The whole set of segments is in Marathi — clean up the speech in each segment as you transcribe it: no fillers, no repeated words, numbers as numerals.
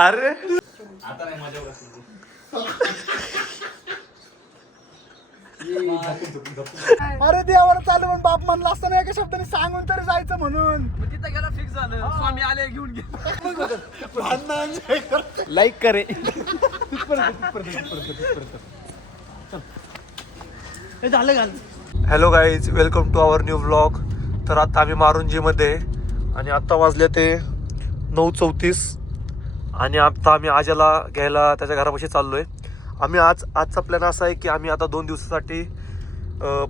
अरे आता नाही मजा अरे देवाला चालू पण बाप म्हणला असताना एका शब्दाने सांगून तरी जायचं म्हणून तिथं गेला फिक्स झालं स्वामी आले घेऊन लाईक करे. झालं घाल. Hello guys, welcome to our new vlog. तर आता आम्ही मारुंजीमध्ये आणि आत्ता वाजले ते 9:34 आणि आता आम्ही आजाला घ्यायला त्याच्या घरापाशी चाललो आहे. आम्ही आजचा प्लॅन असा आहे की आम्ही आता 2 दिवसासाठी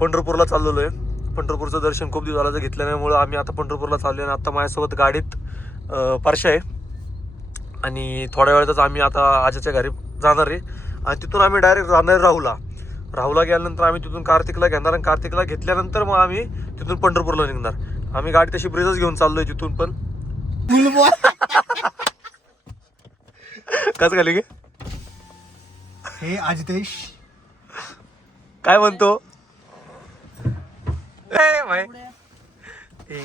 पंढरपूरला चाललेलो आहे. पंढरपूरचं दर्शन खूप दिवस झालं घेतल्यामुळं आम्ही आता पंढरपूरला चाललो आहे. आणि आता माझ्यासोबत गाडीत परशा आहे आणि थोड्या वेळातच आम्ही आता आजाच्या घरी जाणार आहे. आणि तिथून आम्ही डायरेक्ट जाणार आहे राहुला गेल्यानंतर आम्ही तिथून कार्तिकला घेणार आणि कार्तिकला घेतल्यानंतर मग आम्ही तिथून पंढरपूरला निघणार. आम्ही गाडी तशी ब्रिजच घेऊन चाललोय तिथून. पण कसं घाली गे हे अजितेश काय म्हणतो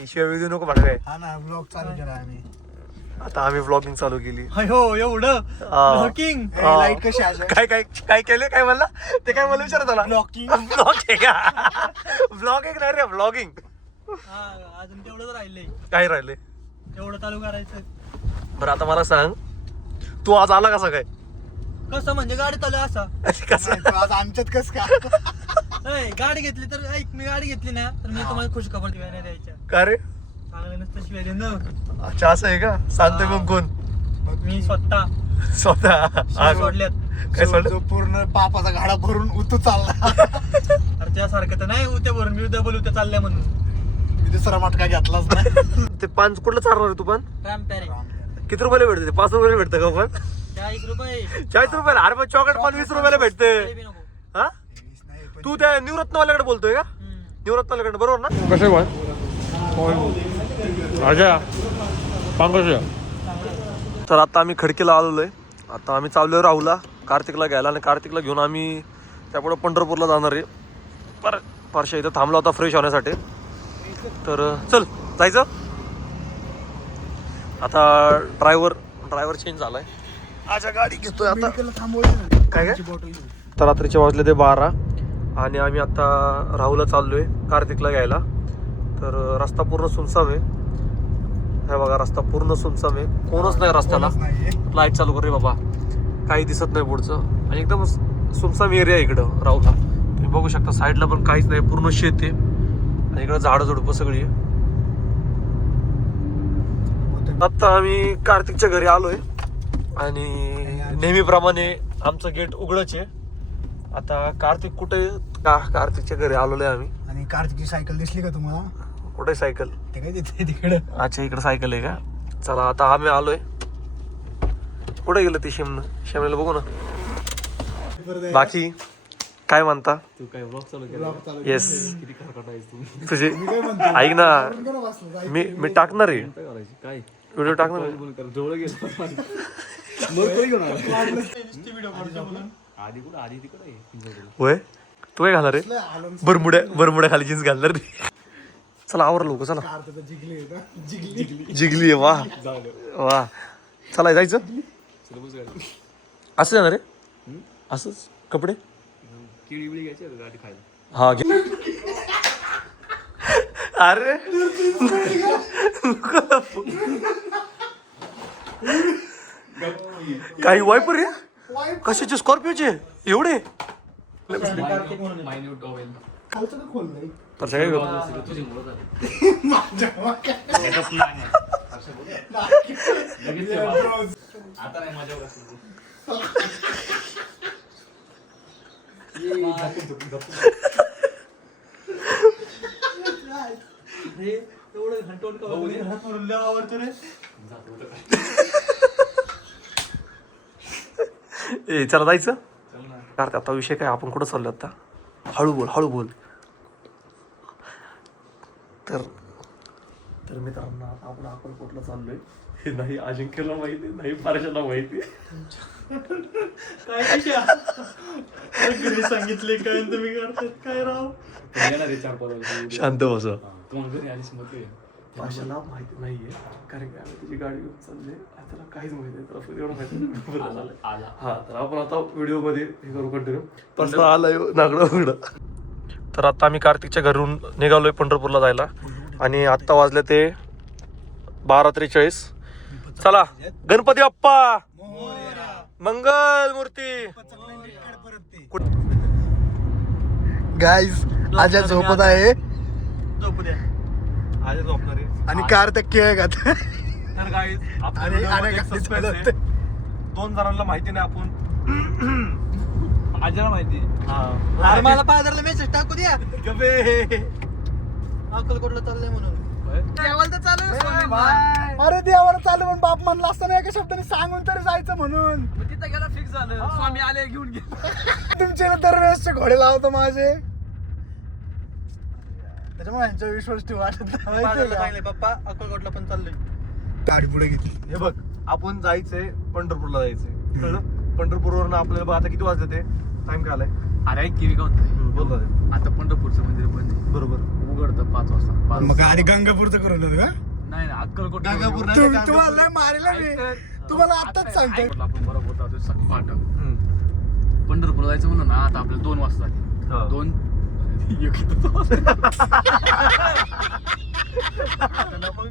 शिवाय देऊ नको भाडं काय. हा ना ब्लॉग चालू केला आम्ही. आता आम्ही व्लॉगिंग चालू केली. हो एवढं ब्लॉकिंग. लाईट कशी आहे? काय काय काय केले काय म्हणला ते काय मला विचारत आला. ब्लॉकिंग ब्लॉग आहे का? ब्लॉगिंग नाही रे व्लॉगिंग. अजून तेवढंच राहिलंय. काय राहिले एवढं चालू करायचं. बरं आता मला सांग, तू आज आला कसा काय? कसं म्हणजे गाडी चालू असा कसं आज आमच्यात कस का गाडी घेतली तर ऐक, मी गाडी घेतली ना तर मी तुम्हाला खुश खबर नाही द्यायच्या. का रे? चांगलं नसतं शिवाय न. अच्छा असं आहे का? सांगतोय मग कोण? मग मी स्वतः सोडल्यात. काय सोडलं? पूर्ण पापाचा गाडा भरून उतू चालला. अरे त्यासारखं तर नाही उत्या भरून मी डबल उत्या चालल्या म्हणून मी दुसरा मटका घेतलाच नाही. ते पान कुठलं चालणार आहे तू? पण रामप्यारे किती रुपयाला भेटते ते? 5 रुपयाला भेटतं का? पण 40 रुपये 40 रुपयाला. अरे पण चॉकलेट पण 20 रुपयाला भेटते. हा तू त्या निवरत्नवाल्याकडे बोलतोय का? निवरत्नवाल्याकडे बरोबर ना? कसं आहे तर आता आम्ही खडकीला आलेलो आहे. आता आम्ही चाललोय राहुला कार्तिकला घ्यायला आणि कार्तिकला घेऊन आम्ही त्यापुढं पंढरपूरला जाणार आहे. परशा इथं थांबला होता फ्रेश होण्यासाठी. तर चल जायचं. आता ड्रायव्हर चेंज झालाय. आजा गाडी घेतोय आता. काय काय तर रात्रीचे वाजले ते 12 आणि आम्ही आता राहुला चाललोय कार्तिकला घ्यायला. तर रस्ता पूर्ण सुनसाम आहे. हे बघा रस्ता पूर्ण सुनसाम आहे. कोणच नाही रस्त्याला. लाईट चालू कर रे बाबा, काही दिसत नाही पुढचं. आणि एकदम सुनसाम एरिया आहे इकडं राहुला. तुम्ही बघू शकता साईडला पण काहीच नाही, पूर्ण शेत आहे आणि इकडं झाडं झुडपं सगळी आहे. आता आम्ही कार्तिकच्या घरी आलोय आणि नेहमीप्रमाणे आमचं गेट उघडच आहे. आता कार्तिक कुठे? कार्तिकच्या घरी आलोय आम्ही. आणि कार्तिकची सायकल दिसली का तुम्हाला? कुठे सायकल? ते काय तिथे तिकडे. अच्छा इकडे सायकल आहे का? चला आता आम्ही आलोय. कुठे गेलं ती शिमण्याला बघू ना. बाकी काय म्हणता? तू काय ब्लॉग चालू केला? येस किती खरकटायचं तू? तुझे ऐक ना, मी टाकणार आहे काय व्हिडिओ टाकणार आहे. जवळ गेलो आधी कुठं आधी तिकडे होय तू काय घालणार रे? बरमुड्या खाली जीन्स घालणार रे. चला आवर लोक चला. जिगली आहे. वा वा चला जायचं. असं जाणार रे? असंच कपडे केळी बिळी घ्यायची गाडी खायला. हा घे. अरे काही वायपर रे कशाचे? स्कॉर्पिओचे एवढे? तर सगळे आता नाही मजा ए चला जायचं. आता विषय काय? आपण कुठं चाललो आता? हळू बोल. तर मित्रांनो आता आपण अक्कलकोटला चाललोय. हे नाही अजिंक्यला माहिती, नाही पारशाला माहिती. काय सांगितले काय तुम्ही करतात काय राव? शांत बस. तुम्हाला घरी आलीच मग पाशाला माहिती नाहीये कारण की आम्ही त्याची गाडी घेऊन चालले त्याला काहीच माहिती नाही त्याला फक्त एवढं माहिती नाही. आला हा तर आपण आता व्हिडिओ मध्ये हे करू कंटिन्यू पर्सनल आलाय नागडं उघडं. तर आता आम्ही कार्तिकच्या घरून निघालोय पंढरपूरला जायला आणि आत्ता वाजले ते 12:43. चला गणपती बाप्पा मंगल मूर्ती. गाईज आजा झोपत आहे झोपू द्या आज झोपणार आहे आणि कार्तिक खेळ घात तर गाईज आणि आपल्या सस्पेन्स आहे. 2 जणांना माहिती नाही आपण आज्याला माहिती अरे मला पादरला मेसेज टाकू द्या अक्कलकोटला चाललंय म्हणून देवाला तर चालू अरे देवाला चालू म्हणून बाप म्हणला असताना एका शब्दाने सांगून तरी जायचं म्हणून तिथं गेला फिक्स झालं स्वामी आले घेऊन गेले तुमचे दरवेळेसचे घोडे लावतो माझे त्याच्यामुळे यांचा विश्वास ठेवा वाटत पप्पा अक्कलकोटला पण चाललंय गाडी पुढे घेतली. हे बघ आपण जायचंय पंढरपूरला जायचंय कळलं पंढरपूरवरून आपल्याला बघ आता किती वाजले ते टाइम काय आलाय अरे ऐक की काय बोल ना. आता पंढरपूरचं मंदिर बंद आहे. बरोबर उघडतं 5 वाजता 5 मग आधी गंगापूरचं करून होतं का नाही अक्कलकोट गंगापूर नाही. तुम्हाला मारेला मी तुम्हाला आताच सांगतोय आपण बरोबर होतो सकाळी पहाटे पंढरपूर जायचं म्हणलं ना आता आपल्याला 2 वाजता हा. झाले 2 मग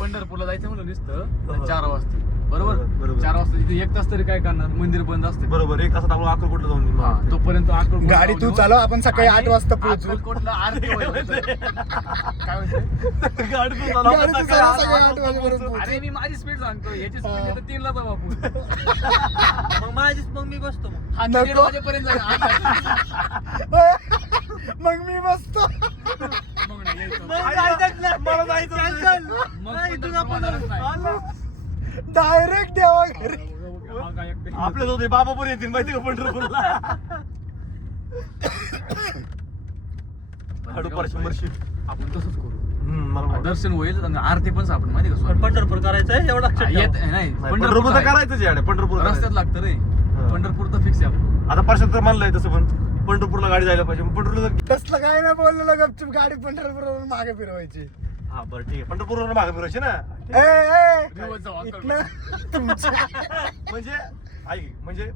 पंढरपूरला जायचं म्हणलं नुसतं 4 वाजता बरोबर बरोबर. 4 वाजता तिथे 1 तास तरी काय करणार मंदिर बंद असते बरोबर 1 तासात आपण अक्कलकोटला जाऊन येऊ. हा, तोपर्यंत अक्कलकोट गाडी तू चालव आपण सकाळी 8 वाजता पोहोचू अक्कलकोटला आरती व्हायला. काय म्हणते गाडी तू चालव, गाडी तू सकाळी चालव, 8 सकाळी 8 वाजेपर्यंत पोहोचू. अरे मी माझी स्पीड सांगतो याची स्पीड तर 3 ला जाऊ आपण मग मी बसतो मग हा नको. 3 वाजेपर्यंत जाऊ. मग मी बसतो मग नाही यायचं. मला जायचं मग पंढरपूरला जायचं नाही. डायरेक्ट देवा घरी हा काय एकटे. आपल्या होते बाबा पण येतील माहिती का पंढरपूरला हळू पर 100 आपण तसंच करू मला माहिती. दर्शन होईल आणि आरती पण सापड माहिती का स्वामी? पंढरपूर करायचंय एवढा हा, येत नाही नाही, पंढरपूर पंढरपूरचं आहे. करायचंच याडे पंढरपूर रस्त्यात लागतं रे पंढरपूर तर फिक्स आहे आपलं. आता परशात तर म्हणलंय तसं पण पंढरपूरला गाडी जायला पाहिजे पंढरपूरला तसलं काय नाही बोललेलं गपचूप गाडी पंढरपूरवरून मागे फिरवायची हा बरं ठीक आहे पंढरपूरवरून मागे फिरायची ना दिवस जाऊ अक्कलकोट. इथनं तुमच्या म्हणजे ऐक म्हणजे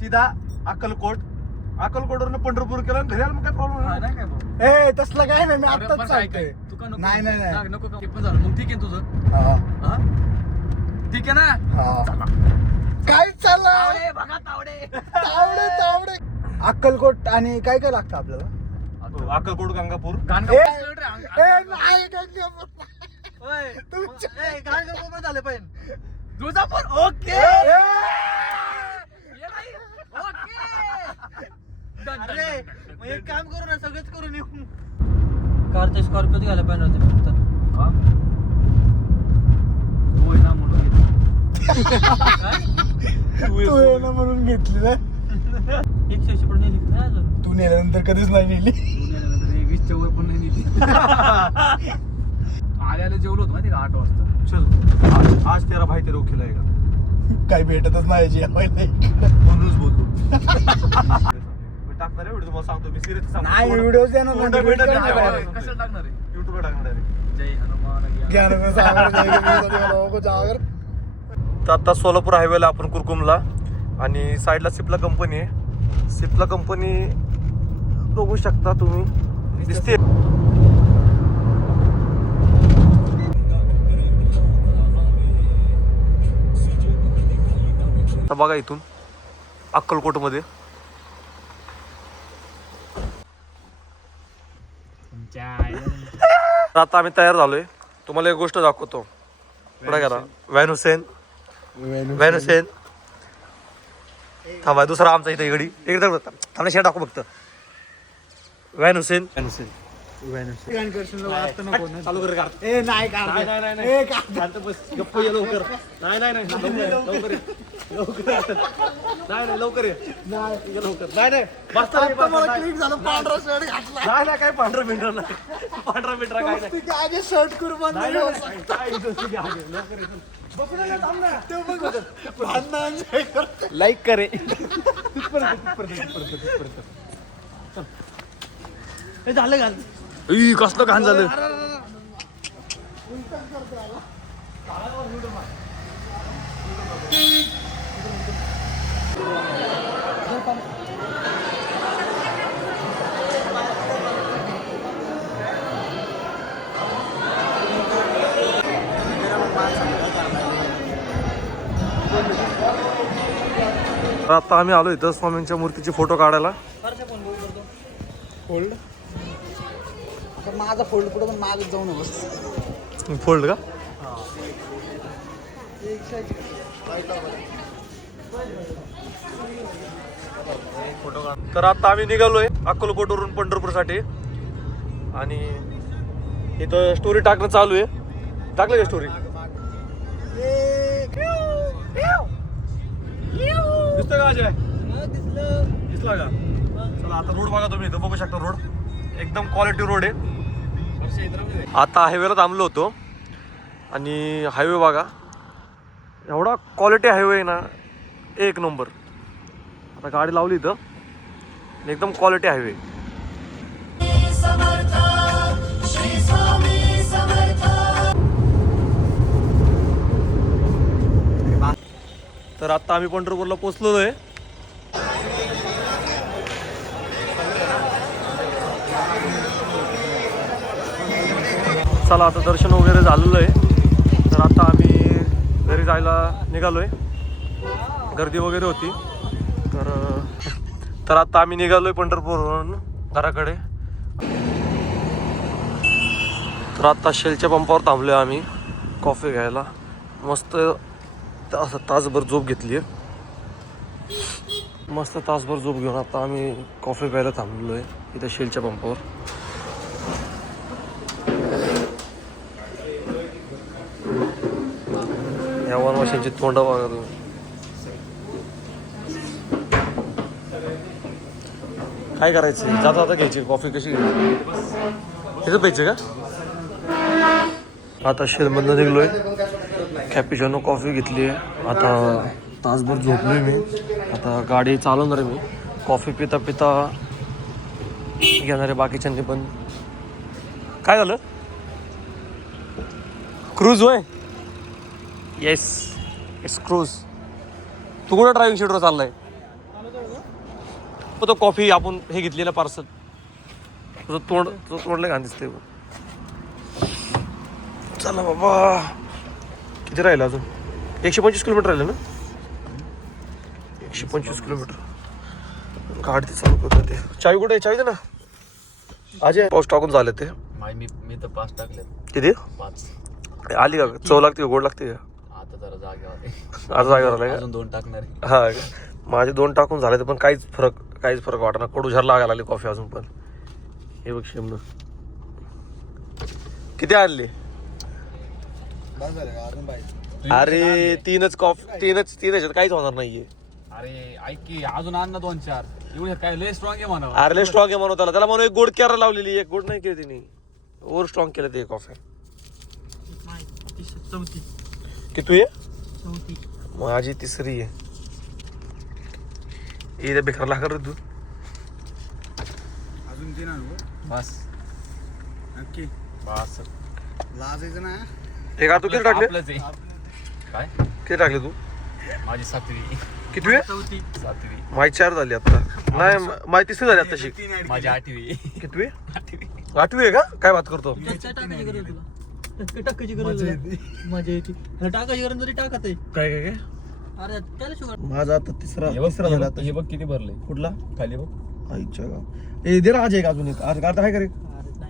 सीधा अक्कलकोटवरून पंढरपूर केलं आणि घरी आलं मग काय हा, प्रॉब्लेम नाही काय भाऊ. ए तसलं काय नाही मी बरं, आत्ताच बरं, काय सांगतोय काय? तू का नको? नाही, नाही, नाही. नको का? ते पण झालं मग ठीक आहे तुझं हा, हा? ठीक आहे ना हा. काय चाललंय बघा तावडे तावडे अक्कलकोट आणि काय काय लागतं आपल्याला अक्कलकोट गंगापूर गाणगापूर ए, सोड रे, ए, नाही, गंगापूर. गाणगापूर झालं पाहिजे तुळजापूर ओके ए, ये बाई, ओके डन, डन, अरे डन, डन, मग डन, एक डन. काम करू ना सगळंच करून येऊ कारचे स्कॉर्पिओ घ्यायला पाहिजे होते फक्त हा? तू आहे ना म्हणून तू ये ना म्हणून घेतली ना 180 पण नेली नाही अजून तू नेल्यानंतर कधीच नाही नेली तू 20च्या वर पण नाही नेली आल्याला जेवलो होतो माहिती का 8 वाजता चल आज तेरा भाई तेरा खेळा आहे का काही भेटतच नाही जेवायला म्हणूनच बोलतो मी टाकणार आहे व्हिडिओ तुम्हाला सांगतो मी सिरियस सांगतो नाही व्हिडिओज देणार तोंड नाही, भेटत भेटत नाही. नाही. कसं टाकणार आहे युट्यूबला टाकणार आहे जय हनुमान ज्ञान में सागर जाएगी, मेरे साथ लोगों को जागर. तर आता सोलापूर हायवेला आपण कुरकुमला आणि साईडला सिप्ला कंपनी आहे सिप्ला कंपनी बघू शकता तुम्ही दिसते आता बघा इथून अक्कलकोटमध्ये तर आता आम्ही तयार झालोय तुम्हाला एक गोष्ट दाखवतो पुढे करा वॅन हुसेन थांबा दुसरा आमचा इथे गडी एकदा थांबा शेट दाखव फक्त वॅन हुसेन गाण करशील ना, वाजता नको ना. चालू कर ए नाही काढ. ए, काढ. गप्प ये लवकर नाही लवकर ये नाही. लवकर नाही आता मला क्लिक झालं पांढरा शर्ट घातला नाही काय पांढरा मिनटं नाही पांढरा मिनटं काय नाही ठीक आहे, आगे शर्ट कुर्बान नाही, नाही नाही, नाही, काय इथं तुझी आहे, लवकर ये, चल. बघू थांब ना. ते बघ भांडणं enjoy करते. लाईक करे हे झालं घाल कसलं घाण झालं तर आता आम्ही आलो इथं स्वामींच्या मूर्तीचे फोटो काढायला. फोल्ड आता माझा फोल्ड पुढे पण मागच जाऊ नकोस. फोल्ड का? तर आता आम्ही निघालोय अक्कलकोटवरून पंढरपूरसाठी आणि इथं स्टोरी टाकणं चालू आहे. टाकलं का स्टोरी? दिसतं का अजय? दिसला का? चला आता रोड बघा तुम्ही, इथं बघू शकता रोड एकदम क्वालिटी रोड आहे. आता हायवेला थांबलो होतो आणि हायवे बघा एवढा क्वालिटी हायवे आहे ना, एक नंबर. आता गाडी लावली इथं, एकदम क्वालिटी हायवे. तर आता आम्ही पंढरपूरला पोहोचलो आहे. चला आता दर्शन वगैरे झालेलं आहे. तर आता आम्ही घरी जायला निघालोय. गर्दी वगैरे होती तर आता आम्ही निघालोय पंढरपूरवरून घराकडे. तर आता शेलच्या पंपावर थांबलोय आम्ही कॉफी घ्यायला. मस्त असं तासभर झोप घेतली आहे. मस्त तासभर झोप घेऊन आता आम्ही कॉफी प्यायला थांबलो आहे इथं शेलच्या पंपावर. या वनवाशांची तोंड बघा तुम्ही. काय करायचं? जाता जाता घ्यायची कॉफी. कशी इथं प्यायचं का? आता शेलमधनं निघलोय. कॅपिचिनो कॉफी घेतली आहे. आता तासभर झोपलोय मी. आता गाडी चालवणार आहे मी. कॉफी पिता पिता घेणार आहे बाकीच्यांनी पण. काय झालं? क्रूज होय? Yes it's cruise. तू कुठं ड्रायव्हिंग सीटवर चाललाय? तो कॉफी आपण हे घेतली ना पार्सल. तुझं तोंडलं घाण दिसतंय. चला बाबा, किती राहिलं अजून? 125 किलोमीटर राहिलं ना? 125 किलोमीटर गाडी चालू करतो. ते चावी कुठे? चावी दे ना. अजय पाऊस टाकून झाले ते. मी तर 5 टाकले. किती? 5. आली का? चव लागते का? गोड लागते का? आता जरा जागेवर आज जागेवर आलाय का? अजून 2 टाकणार. हा, माझे 2 टाकून झाले पण काहीच फरक वाटणार. कडू झार लागायला लागली कॉफी अजून पण. हे बघ शेमनं किती आणली? अरे तीनच ह्याच्यात काहीच होणार नाहीये. अरे ऐक की, अजून आण ना 2-4. एवढे काय लय स्ट्रॉंग आहे म्हणा. अरे स्ट्रॉंग आहे म्हणून त्याला म्हणून एक गोड कॅर लावलेली. एक गोड नाही केली तिने, ओव्हर स्ट्रॉंग केलं ते कॉफी. किती आहे? माझी 3री आहे. इथे बेकार लागणार तू. अजून 3 आणू बस नक्की. बस लाजायचं ना. एक तू किती टाकले? आपलंच आहे. काय किती टाकले तू? माझी 7वी. किती आहे? 7वी. माझी 4 झाली आता. नाही माझी 3री झाली आता. शिक माझी 8वी. किती? 8वी आहे का? काय बात करतो? टाकायची गरज मजा येते. टाकायची गरज तरी टाकत आहे. काय काय काय? अरे त्याला शुगर. माझा आता तिसरा झाला आता. हे बघ किती भरले. कुठला? खाली बघ. आईच्या गाव. ए दे ना आज एक अजून एक. आज आता काय करे?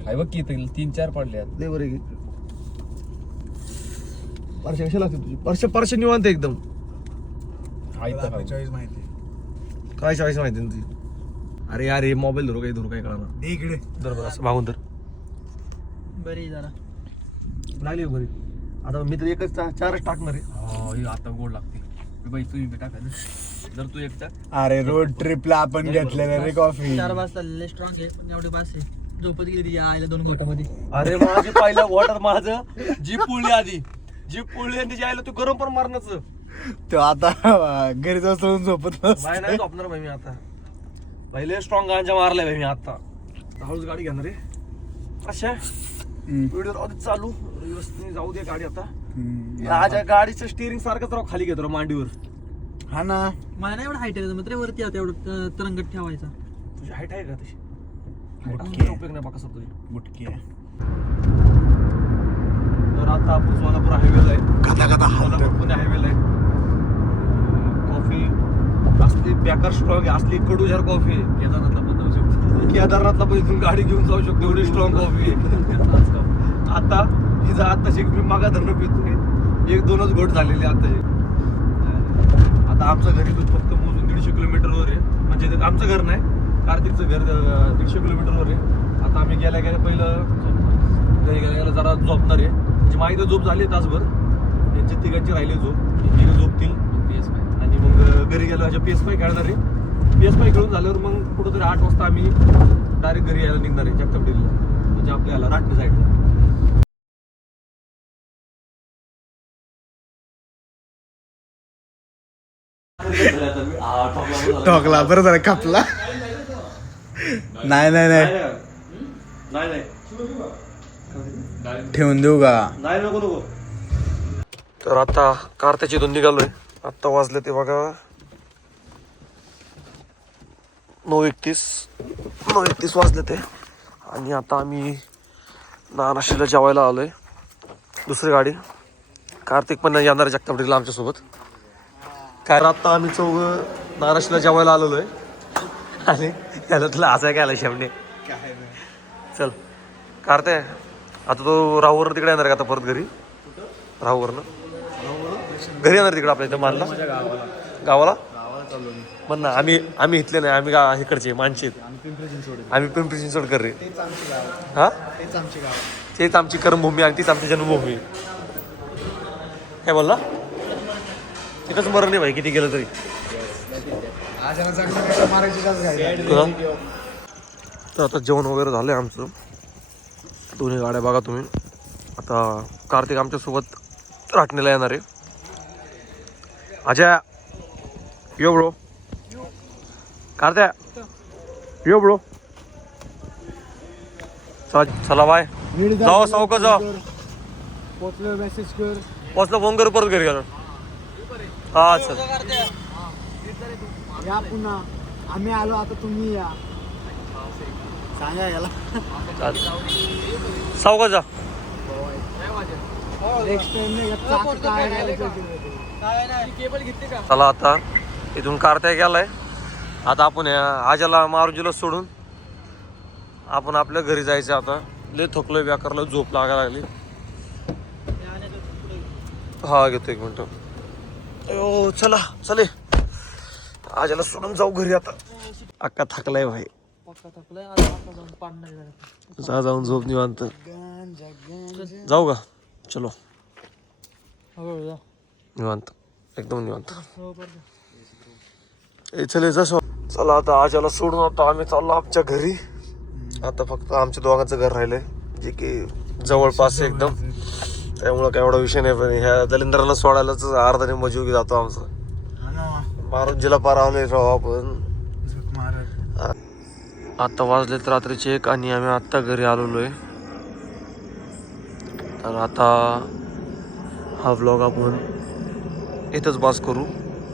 काय बघ किती 3-4 पडले. दे बरे की. परशे कशा लागते तुझी? परशे निवांत एकदम. चॉईस माहिती. काय चॉईस माहिती ना तुझी? अरे अरे मोबाईल धरू काय कळणार. इकडे बरोबर असं मागून तर बरी जरा लागली बरी. आता मी तर एकच 4च टाकणार आहे. आता गोड लागते. बाई तू टाका जर तू एक टाक. अरे रोड ट्रिपला आपण घेतलेलं रे कॉफी. 4 वाजता लय स्ट्रॉंग आहे पण एवढी बास आहे. झोपत गेली ती आईला 2 घोटामध्ये. अरे माझी पहिलं वॉटर माझं जीप पुळली आधी. जीप पुळली आणि तिची आईला तू गरम पण मारणाच. तो आता घरी जाऊन झोपत बाय नाही झोपणार भाई मी आता. पहिले स्ट्रॉंग गांजा मारलाय भाई मी आता. हळूच गाडी घेणार आहे. अशा व्हिडिओ चालू व्यवस्थित जाऊ दे गाडी आता. माझ्या गाडीचं स्टिअरिंग सारखंच राव खाली घेतो राव मांडीवर. हा ना. मला नाही एवढं हाईट आहे मात्र वरती आता एवढं तरंगत ठेवायचा. तुझी हाईट आहे का तशी? बुटकी आहे. उपयोग नाही बाका सर तुझी. बुटकी आहे. तर आता आपण सोलापूर हायवेला आहे. कथा सोलापूर पुणे हायवेला आहे. कॉफी असली बेकार स्ट्रॉंग आहे, असली कडूझार कॉफी आहे. केदारनाथला पण जाऊ शकतो. केदारनाथला पण इथून गाडी घेऊन जाऊ शकतो, एवढी स्ट्रॉंग कॉफी आहे. आता हिचा आत्ताशी मी मागा धरणं पितोय, 1-2च घोट झालेले आत्ताशी. आता आमचं घर इथून फक्त मोजून 150 किलोमीटरवर आहे. म्हणजे ते आमचं घर नाही, कार्तिकचं घर 150 किलोमीटरवर आहे. आता आम्ही गेल्या पहिलं घरी गेल्या जरा झोपणार आहे. म्हणजे माझी झोप झाली तासभर, यांची तिघांची राहिली झोप. तिघं झोपतील PS5 आणि मग घरी गेलो PS5 खेळणार आहे. PS5 खेळून झाल्यावर मग कुठंतरी 8 वाजता आम्ही डायरेक्ट घरी यायला निघणार आहे जगताप डेरीला, म्हणजे आपल्याला राटणी साईडला. टोकला बरं झालं कापला. नाही नाही नाही नाही ठेवून देऊ का? नाही नको नको. तर आता कारत्याची दोन निघालोय. आत्ता वाजले ते बघा 9:31 वाजले ते. आणि आता आम्ही नाराशीला जेवायला आलोय. दुसरी गाडी कार्तिक पण येणार आहे जगताप डेरीला आमच्यासोबत. काय आता आम्ही चौघं नाराशीला जेवायला आलेलो आहे. आणि याला तुला असं काय आलं शेवणे. चल कार्ते, आता तो राहूवरनं तिकडे येणार का आता परत घरी? राहूवरनं घरी येणार तिकडे आपल्या इथं मानला गावाला. पण ना आम्ही इथले नाही, आम्ही इकडचे मानचे आहेत. आम्ही पिंपरी चिंचवड कर रे. हा तेच आमची कर्मभूमी आणि तीच आमची जन्मभूमी. काय बोलला? तिथंच मरण नाही भाई, किती गेलं तरी. तर आता जेवण वगैरे झालंय आमचं. दोन्ही गाड्या बघा तुम्ही. आता कार्तिक आमच्यासोबत राटणीला येणार आहे. Ajay yo bro. कार्त्या यो ब्रो. चला बाय. जाऊ सावका जाऊ. पोचलो मेसेज कर. पोचलो फोन करू परत घरी गेलो. हा चल या पुन्हा आम्ही आलो, आता तुम्ही या. सांगा याला. सावका जा. नेक्स्ट टाइम चला आता इथून कार्त्या गेलाय. आता आपण आजाला मारुजीला सोडून आपण आपल्या घरी जायचं. आता लय थकलोय, व्याकरला झोप लागायला लागली. हा घेतो 1 मिनिट. अयो चला चले, आजाला सोडून जाऊ घरी आता. अक्का थकलाय भाई. जा जाऊन झोप निवांत. जाऊ का? चलो निवांत, एकदम निवांत. चले जा. चला आता आजाला सोडून आता आम्ही चाललो आमच्या घरी. आता फक्त आमच्या दोघांचं घर राहिलंय, जे की जवळपास एकदम. त्यामुळं काय एवढा विषय नाही. पण ह्या दलिंद्राला सोडायलाच अर्धाने मजीव जातो आमचं. मारुजीला पार आलोय राव आपण. आता वाजलेत रात्रीचे 1 आणि आम्ही आत्ता घरी आलेलो आहे. तर आता हा व्लॉग आपण इथंच बस करू.